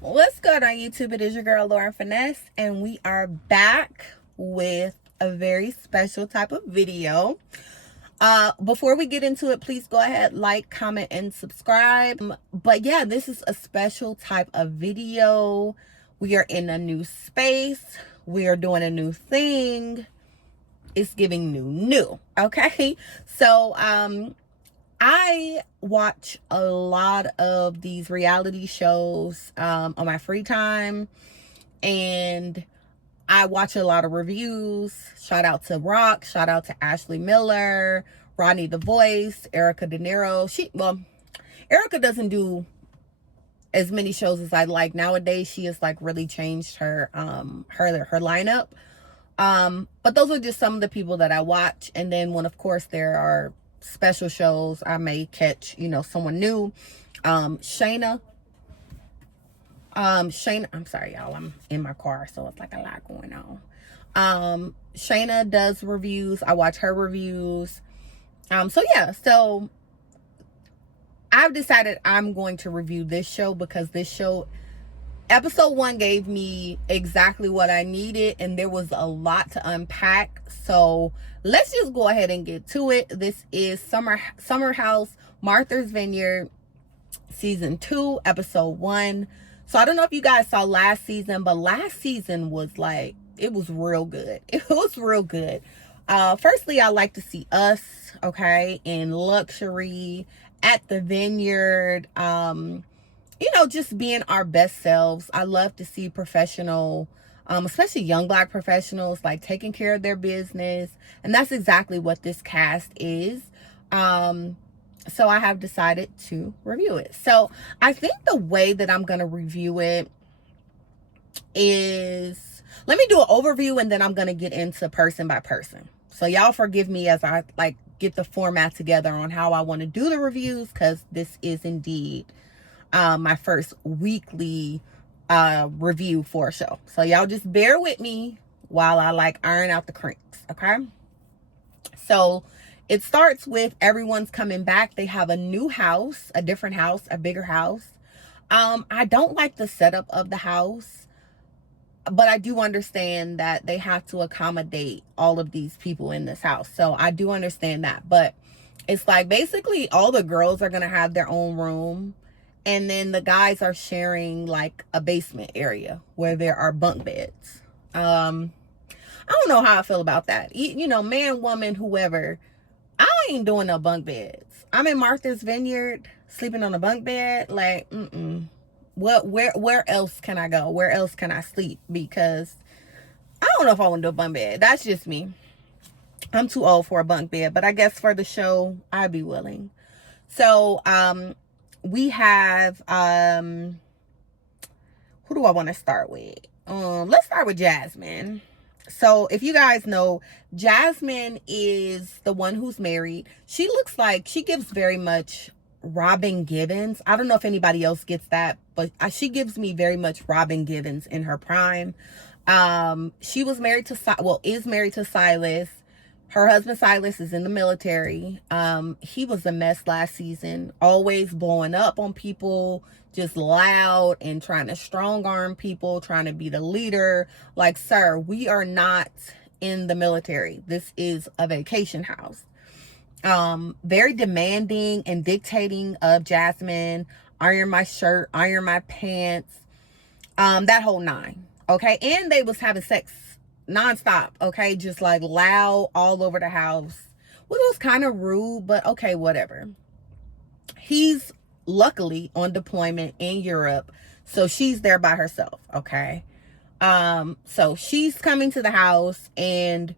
What's good on YouTube? It is your girl Lauren Finesse, and we are back with a very special type of video. Before we get into it, please go ahead, like, comment, and subscribe. But yeah, this is a special type of video. We are in a new space. We are doing a new thing. It's giving new, okay? So, I watch a lot of these reality shows on my free time, and I watch a lot of reviews. Shout out to Rock, shout out to Ashley Miller, Rodney The Voice, Erica De Niro. Erica doesn't do as many shows as I like nowadays. She has like really changed her lineup. But those are just some of the people that I watch. And then when, of course, there are special shows, I may catch, someone new. Shayna, I'm sorry, y'all, I'm in my car, so it's like a lot going on. Shayna does reviews. I watch her reviews. So I've decided I'm going to review this show because this show, episode 1 gave me exactly what I needed, and there was a lot to unpack. So let's just go ahead and get to it. This is Summer House, Martha's Vineyard, season 2, episode 1. So I don't know if you guys saw last season, but last season was like, it was real good. It was real good. Firstly, I like to see us, okay, in luxury at the Vineyard, just being our best selves. I love to see professional, especially young Black professionals, like taking care of their business. And that's exactly what this cast is. So I have decided to review it. So I think the way that I'm going to review it is, let me do an overview and then I'm going to get into person by person. So y'all forgive me as I get the format together on how I want to do the reviews, because this is indeed my first weekly review for a show. So y'all just bear with me while I iron out the kinks, okay? So it starts with everyone's coming back. They have a new house, a different house, a bigger house. I don't like the setup of the house, but I do understand that they have to accommodate all of these people in this house. So I do understand that. But it's like basically all the girls are going to have their own room. And then the guys are sharing like a basement area where there are bunk beds. I don't know how I feel about that. Man, woman, whoever. I ain't doing no bunk beds. I'm in Martha's Vineyard sleeping on a bunk bed. Where else can I go? Where else can I sleep? Because I don't know if I want to do a bunk bed. That's just me. I'm too old for a bunk bed, but I guess for the show, I'd be willing. So, we have, who do I want to start with? Let's start with Jasmine. So if you guys know, Jasmine is the one who's married. She looks like, she gives very much Robin Givens. I don't know if anybody else gets that, but she gives me very much Robin Givens in her prime. She was married to, is married to Silas. Her husband Silas is in the military. He was a mess last season, always blowing up on people, just loud and trying to strong arm people, trying to be the leader. Like, sir, we are not in the military. This is a vacation house. Very demanding and dictating of Jasmine. Iron my shirt, iron my pants, that whole 9. Okay. And they was having sex nonstop, okay, just like loud all over the house. Well, it was kind of rude, but okay, whatever. He's luckily on deployment in Europe, so she's there by herself, okay? So she's coming to the house, and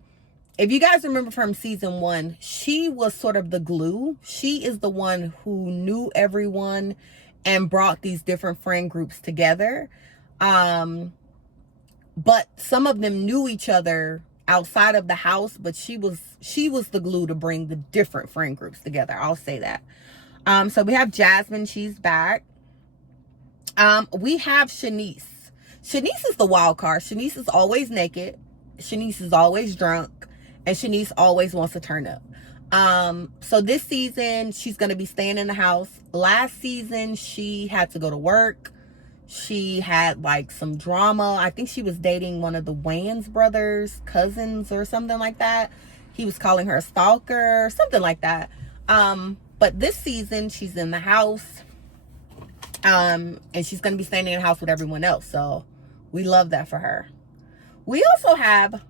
if you guys remember from season 1, she was sort of the glue. She is the one who knew everyone and brought these different friend groups together. But some of them knew each other outside of the house, but she was the glue to bring the different friend groups together. I'll say that. So we have Jasmine, she's back. We have Shanice. Shanice is the wild card. Shanice is always naked. Shanice is always drunk, and Shanice always wants to turn up. So this season she's going to be staying in the house. Last season she had to go to work. She had like some drama. I think she was dating one of the Wayans brothers, cousins or something like that. He was calling her a stalker, something like that. But this season she's in the house. And she's going to be staying in the house with everyone else. So we love that for her. We also have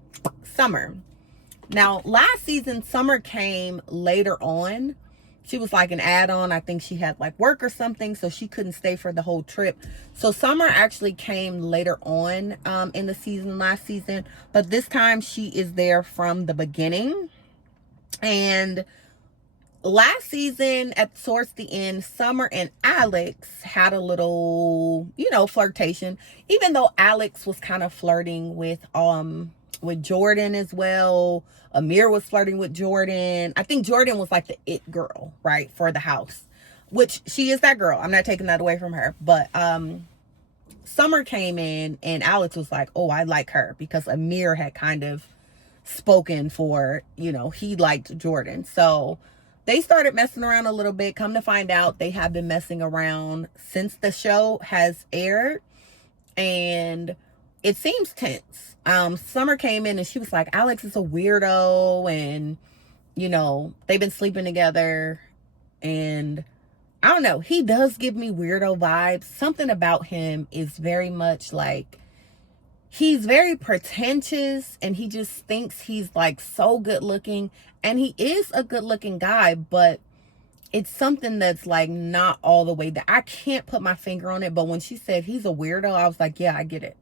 Summer. Now, last season, Summer came later on. She was like an add-on. I think she had like work or something, so she couldn't stay for the whole trip. So Summer actually came later on in the season, last season. But this time she is there from the beginning. And last season, towards the end, Summer and Alex had a little, flirtation. Even though Alex was kind of flirting with Jordan as well. Amir was flirting with Jordan. I think Jordan was like the it girl, right, for the house. Which she is that girl. I'm not taking that away from her. But Summer came in and Alex was like, oh, I like her. Because Amir had kind of spoken for, he liked Jordan. So they started messing around a little bit. Come to find out, they have been messing around since the show has aired. And it seems tense. Summer came in and she was like, Alex is a weirdo. And, they've been sleeping together. And I don't know. He does give me weirdo vibes. Something about him is very much like, he's very pretentious and he just thinks he's like so good looking. And he is a good looking guy, but it's something that's like not all the way that I can't put my finger on it. But when she said he's a weirdo, I was like, yeah, I get it.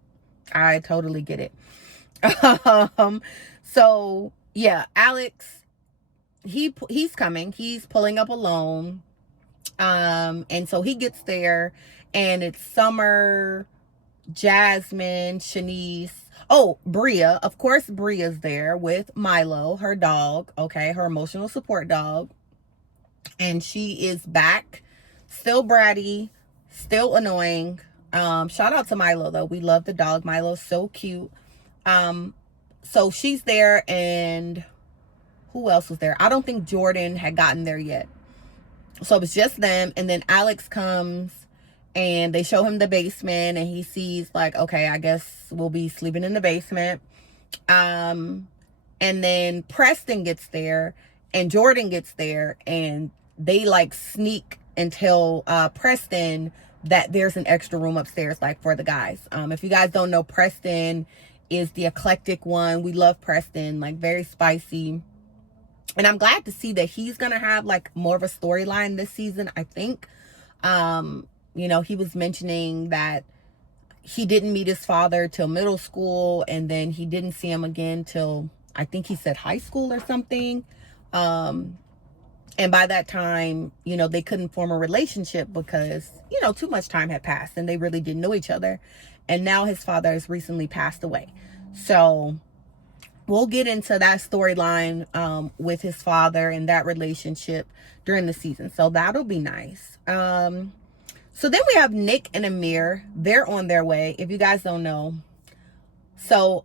I totally get it. So yeah, Alex, he's coming. He's pulling up alone. And so he gets there and it's Summer, Jasmine, Shanice. Oh, Bria. Of course, Bria's there with Milo, her dog. Okay, her emotional support dog. And she is back. Still bratty. Still annoying. Shout out to Milo, though. We love the dog. Milo's so cute. So she's there. And who else was there? I don't think Jordan had gotten there yet. So it was just them. And then Alex comes. And they show him the basement and he sees like, okay, I guess we'll be sleeping in the basement. And then Preston gets there and Jordan gets there and they like sneak and tell Preston that there's an extra room upstairs like for the guys. If you guys don't know, Preston is the eclectic one. We love Preston, like very spicy. And I'm glad to see that he's going to have like more of a storyline this season, I think. He was mentioning that he didn't meet his father till middle school and then he didn't see him again till, I think he said high school or something. And by that time, they couldn't form a relationship because, too much time had passed and they really didn't know each other. And now his father has recently passed away. So we'll get into that storyline with his father and that relationship during the season. So that'll be nice. So then we have Nick and Amir. They're on their way, if you guys don't know. So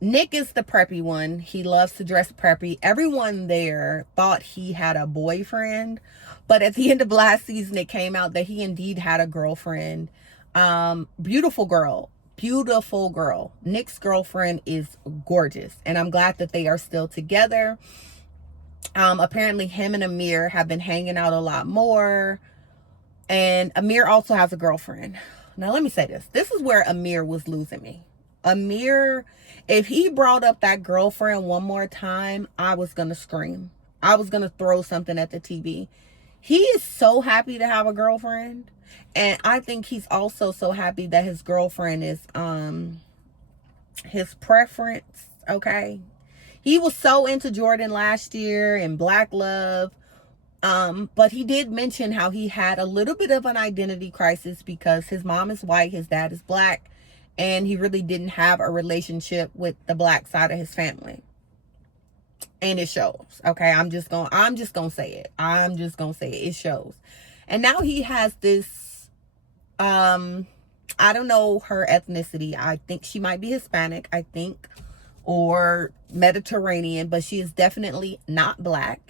Nick is the preppy one. He loves to dress preppy. Everyone there thought he had a boyfriend. But at the end of last season, it came out that he indeed had a girlfriend. Beautiful girl. Beautiful girl. Nick's girlfriend is gorgeous. And I'm glad that they are still together. Apparently, him and Amir have been hanging out a lot more. And Amir also has a girlfriend. Now, let me say this. This is where Amir was losing me. Amir, if he brought up that girlfriend one more time, I was going to scream. I was going to throw something at the TV. He is so happy to have a girlfriend. And I think he's also so happy that his girlfriend is his preference, okay? He was so into Jordan last year and Black Love. But he did mention how he had a little bit of an identity crisis because his mom is white, his dad is black, and he really didn't have a relationship with the black side of his family. And it shows. Okay, I'm just gonna say it. I'm just gonna say it. It shows. And now he has this I don't know her ethnicity. I think she might be Hispanic, or Mediterranean, but she is definitely not black.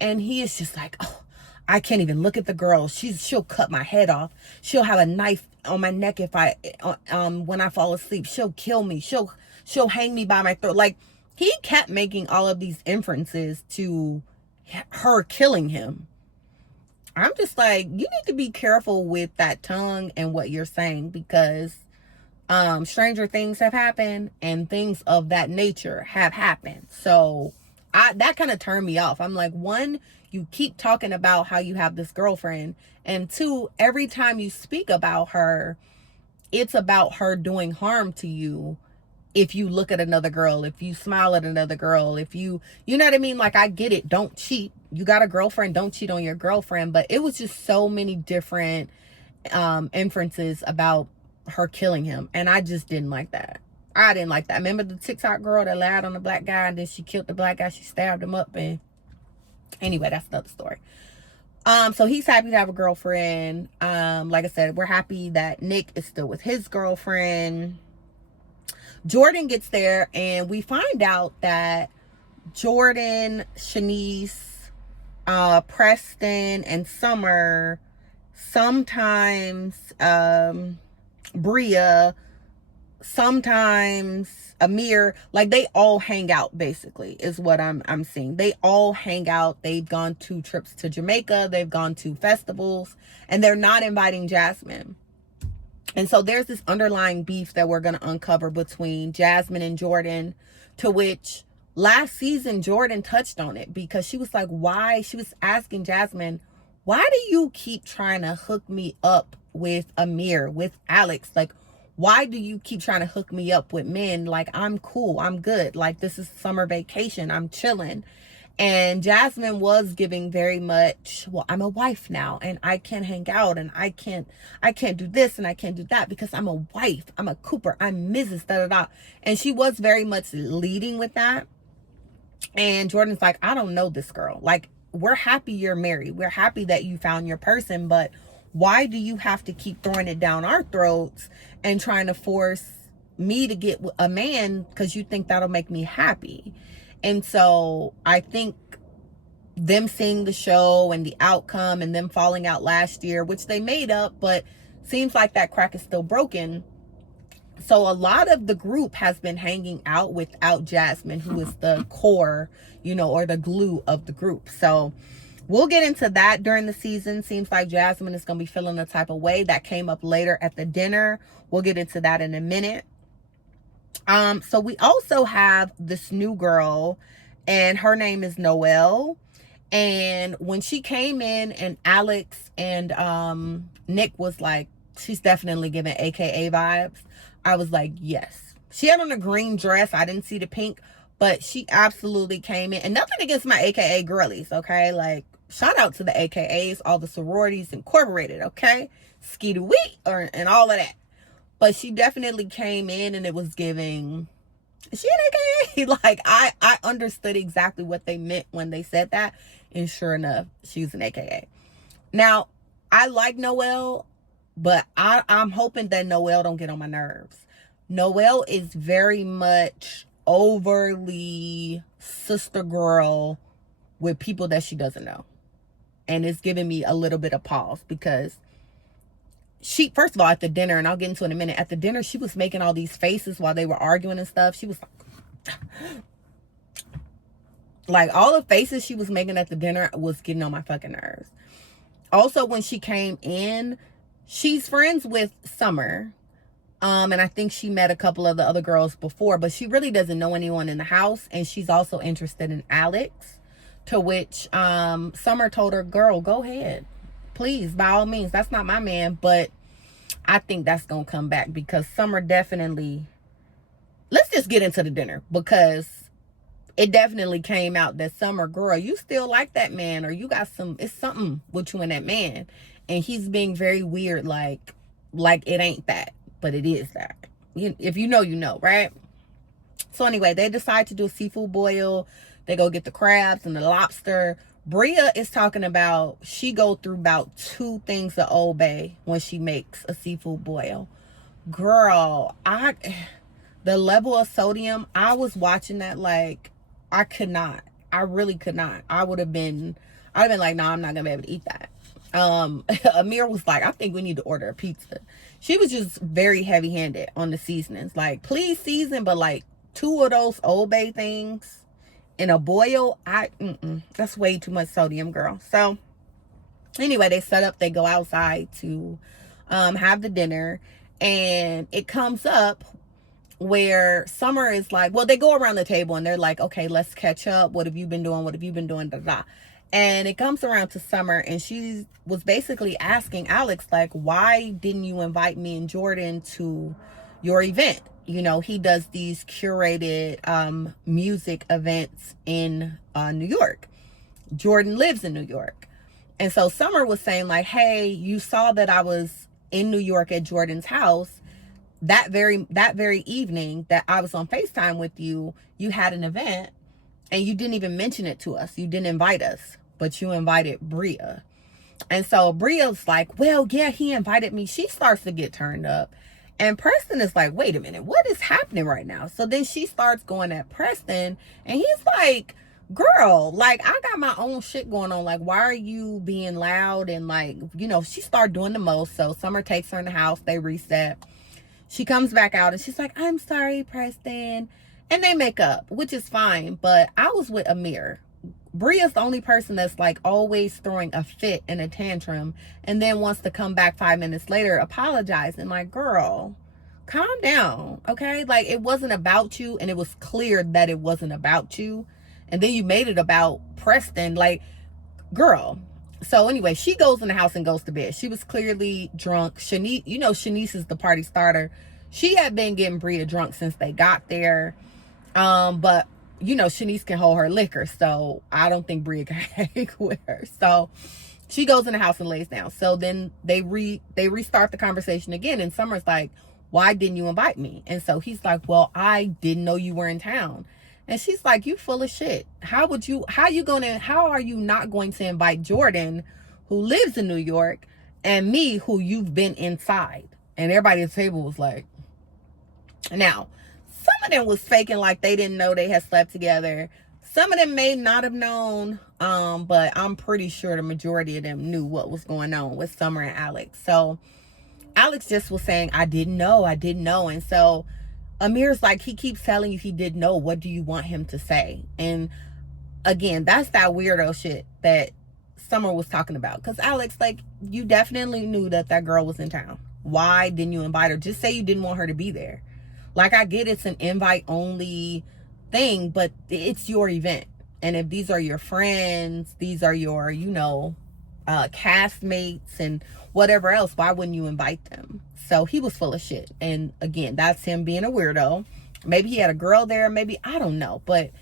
And he is just like, oh, I can't even look at the girl. She'll cut my head off. She'll have a knife on my neck if when I fall asleep. She'll kill me. She'll hang me by my throat. Like, he kept making all of these inferences to her killing him. I'm just like, you need to be careful with that tongue and what you're saying, because stranger things have happened and things of that nature have happened. So that kind of turned me off. I'm like, one, you keep talking about how you have this girlfriend, and two, every time you speak about her, it's about her doing harm to you. If you look at another girl, if you smile at another girl, if you know what I mean? Like, I get it. Don't cheat. You got a girlfriend. Don't cheat on your girlfriend. But it was just so many different inferences about her killing him. And I just didn't like that. I didn't like that. Remember the TikTok girl that lied on the black guy, and then she killed the black guy? She stabbed him up. And anyway, that's another story. So he's happy to have a girlfriend. Like I said, we're happy that Nick is still with his girlfriend. Jordan gets there, and we find out that Jordan, Shanice, Preston, and Summer, sometimes Bria, sometimes Amir, like, they all hang out, basically, is what I'm seeing. They all hang out. They've gone 2 trips to Jamaica. They've gone to festivals, and they're not inviting Jasmine. And so there's this underlying beef that we're going to uncover between Jasmine and Jordan, to which last season Jordan touched on it, because she was like, why? She was asking Jasmine, why do you keep trying to hook me up with Amir, with Alex? Like, why do you keep trying to hook me up with men? Like, I'm cool. I'm good. Like, this is summer vacation. I'm chilling. And Jasmine was giving very much, well, I'm a wife now, and I can't hang out, and I can't do this, and I can't do that, because I'm a wife. I'm a Cooper. I'm Mrs. Da da da. And she was very much leading with that. And Jordan's like, I don't know this girl. Like, we're happy you're married. We're happy that you found your person, but why do you have to keep throwing it down our throats and trying to force me to get a man because you think that'll make me happy? And so I think them seeing the show and the outcome and them falling out last year, which they made up, but seems like that crack is still broken. So a lot of the group has been hanging out without Jasmine, who is the core, or the glue of the group. So we'll get into that during the season. Seems like Jasmine is going to be feeling the type of way. That came up later at the dinner. We'll get into that in a minute. So we also have this new girl, and her name is Noelle. And when she came in, and Alex and Nick was like, she's definitely giving AKA vibes, I was like, yes. She had on a green dress. I didn't see the pink, but she absolutely came in. And nothing against my AKA girlies, okay? Like, shout out to the AKAs, all the sororities incorporated, okay? Ski-doo-wee, and all of that. But she definitely came in, and it was giving, is she an AKA? Like, I understood exactly what they meant when they said that. And sure enough, she's an AKA. Now, I like Noelle, but I'm hoping that Noelle don't get on my nerves. Noelle is very much overly sister girl with people that she doesn't know. And it's giving me a little bit of pause, because she, first of all, at the dinner, and I'll get into it in a minute, at the dinner, she was making all these faces while they were arguing and stuff. She was like all the faces she was making at the dinner was getting on my fucking nerves. Also, when she came in, she's friends with Summer. And I think she met a couple of the other girls before, but she really doesn't know anyone in the house. And she's also interested in Alex, to which Summer told her, girl, go ahead. Please, by all means. That's not my man. But I think that's going to come back, because Summer definitely, let's just get into the dinner, because it definitely came out that Summer, girl, you still like that man, or you got it's something with you and that man. And he's being very weird, like it ain't that, but it is that. If you know, you know, right? So anyway, they decide to do a seafood boil. They go get the crabs and the lobster. Bria is talking about she go through about 2 things of Old Bay when she makes a seafood boil. Girl, the level of sodium, I was watching that like, I could not. I really could not. I would have been I'd have been like, nah, I'm not gonna be able to eat that. Amir was like, I think we need to order a pizza. She was just very heavy-handed on the seasonings. Like, please season, but like 2 of those Old Bay things in a boil, that's way too much sodium, girl. So anyway, they set up, they go outside to have the dinner, and it comes up where Summer is like, well, they go around the table and they're like, okay, let's catch up. What have you been doing? What have you been doing? Da, da. And it comes around to Summer, and she was basically asking Alex, like, why didn't you invite me and Jordan to your event? You know, he does these curated music events in New York. Jordan lives in New York. And so Summer was saying, like, hey, you saw that I was in New York at Jordan's house. That very evening that I was on FaceTime with you, you had an event and you didn't even mention it to us. You didn't invite us, but you invited Bria. And so Bria's like, well, yeah, he invited me. She starts to get turned up. And Preston is like, wait a minute, what is happening right now? So then she starts going at Preston, and he's like, girl, like, I got my own shit going on. Like, why are you being loud? And like, you know, she started doing the most. So Summer takes her in the house. They reset. She comes back out and she's like, I'm sorry, Preston. And they make up, which is fine. But I was with Amir. Bria's the only person that's like always throwing a fit and a tantrum, and then wants to come back 5 minutes later, apologize. And like, girl, calm down, okay? Like, it wasn't about you, and it was clear that it wasn't about you. And then you made it about Preston. Like, girl. So anyway, she goes in the house and goes to bed. She was clearly drunk. Shanice, you know, Shanice is the party starter. She had been getting Bria drunk since they got there. But you know, Shanice can hold her liquor, so I don't think Bria can hang with her. So she goes in the house and lays down. So then they restart the conversation again, and Summer's like, why didn't you invite me? And so he's like, well, I didn't know you were in town. And she's like, you full of shit. How are you not going to invite Jordan, who lives in New York, and me, who you've been inside? And everybody at the table was like, now, some of them was faking like they didn't know they had slept together. Some of them may not have known, but I'm pretty sure the majority of them knew what was going on with Summer and Alex. So Alex just was saying, I didn't know. And so Amir's like, he keeps telling you he didn't know. What do you want him to say? And again, that's that weirdo shit that Summer was talking about. Because Alex, like, you definitely knew that girl was in town. Why didn't you invite her? Just say you didn't want her to be there. Like, I get it's an invite only thing, but it's your event. And if these are your friends, these are your, you know, castmates and whatever else, why wouldn't you invite them? So he was full of shit. And again, that's him being a weirdo. Maybe he had a girl there, maybe, I don't know. But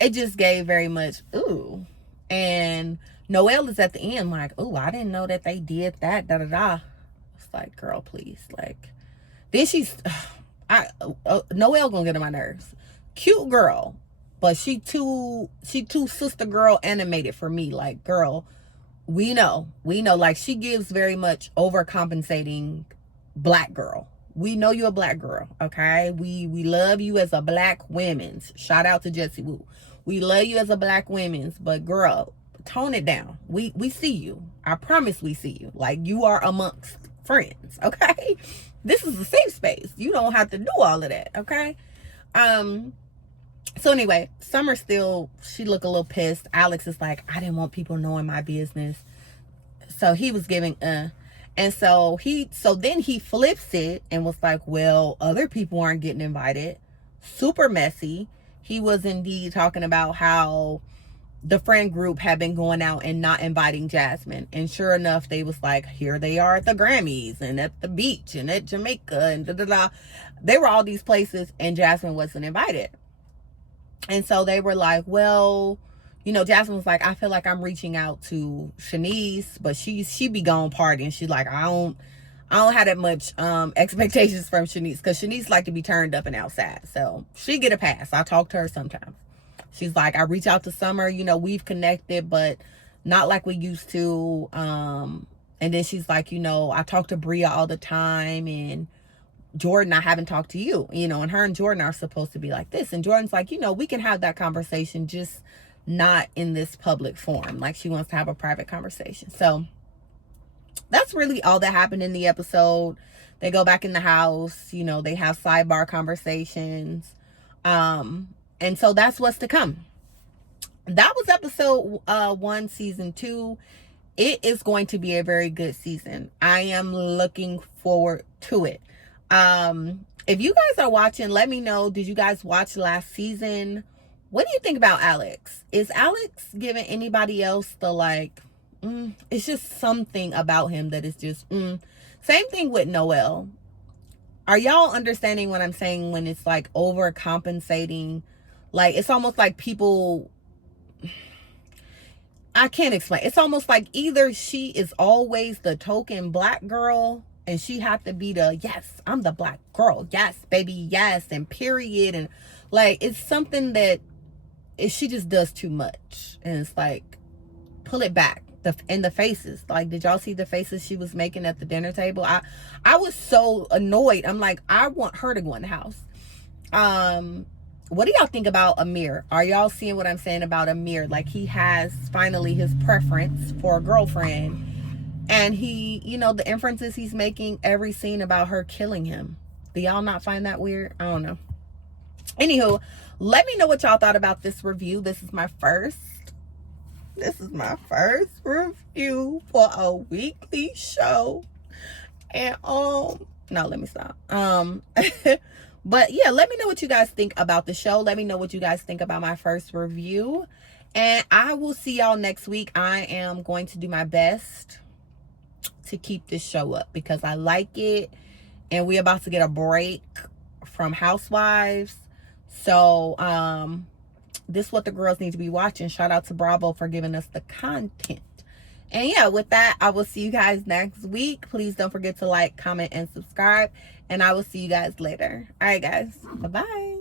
it just gave very much, ooh. And Noelle is at the end like, ooh, I didn't know that they did that, da da da. It's like, girl, please. Like, then she's... Noelle gonna get on my nerves. Cute girl, but she too sister girl animated for me. Like, girl, we know, like, she gives very much overcompensating black girl. We know you're a black girl, okay? We love you as a black women's. Shout out to Jessie Woo. We love you as a black women's, but girl, tone it down. We see you. I promise we see you. Like, you are amongst friends, okay? This is a safe space. You don't have to do all of that, okay? So anyway, Summer still, she looked a little pissed. Alex is like, I didn't want people knowing my business. So he was giving, and so then he flips it and was like, well, other people aren't getting invited. Super messy. He was indeed talking about how the friend group had been going out and not inviting Jasmine. And sure enough, they was like, here they are at the Grammys and at the beach and at Jamaica and da da da. They were all these places and Jasmine wasn't invited. And so they were like, well, you know, Jasmine was like, I feel like I'm reaching out to Shanice, but she be gone partying. She's like, I don't have that much expectations from Shanice, because Shanice like to be turned up and outside. So she get a pass. I talk to her sometimes. She's like, I reach out to Summer, you know, we've connected, but not like we used to. And then she's like, you know, I talk to Bria all the time, and Jordan, I haven't talked to you, you know, and her and Jordan are supposed to be like this. And Jordan's like, you know, we can have that conversation, just not in this public forum. Like, she wants to have a private conversation. So that's really all that happened in the episode. They go back in the house, you know, they have sidebar conversations. And so that's what's to come. That was episode 1, season 2. It is going to be a very good season. I am looking forward to it. If you guys are watching, let me know. Did you guys watch last season? What do you think about Alex? Is Alex giving anybody else the, like, it's just something about him that is just, Same thing with Noel. Are y'all understanding what I'm saying when it's like overcompensating? Like, it's almost like people, I can't explain. It's almost like either she is always the token black girl and she have to be the, yes, I'm the black girl. Yes, baby, yes, and period. And like, it's something that she just does too much. And it's like, pull it back. In the faces, like, did y'all see the faces she was making at the dinner table? I was so annoyed. I'm like, I want her to go in the house. What do y'all think about Amir? Are y'all seeing what I'm saying about Amir? Like, he has finally his preference for a girlfriend, and he, you know, the inferences he's making every scene about her killing him. Do y'all not find that weird? I don't know. Anywho, let me know what y'all thought about this review. This is my first review for a weekly show. And no, let me stop. But yeah, let me know what you guys think about the show. Let me know what you guys think about my first review. And I will see y'all next week. I am going to do my best to keep this show up because I like it. And we're about to get a break from Housewives. So, this is what the girls need to be watching. Shout out to Bravo for giving us the content. And yeah, with that, I will see you guys next week. Please don't forget to like, comment, and subscribe. And I will see you guys later. All right, guys. Bye-bye.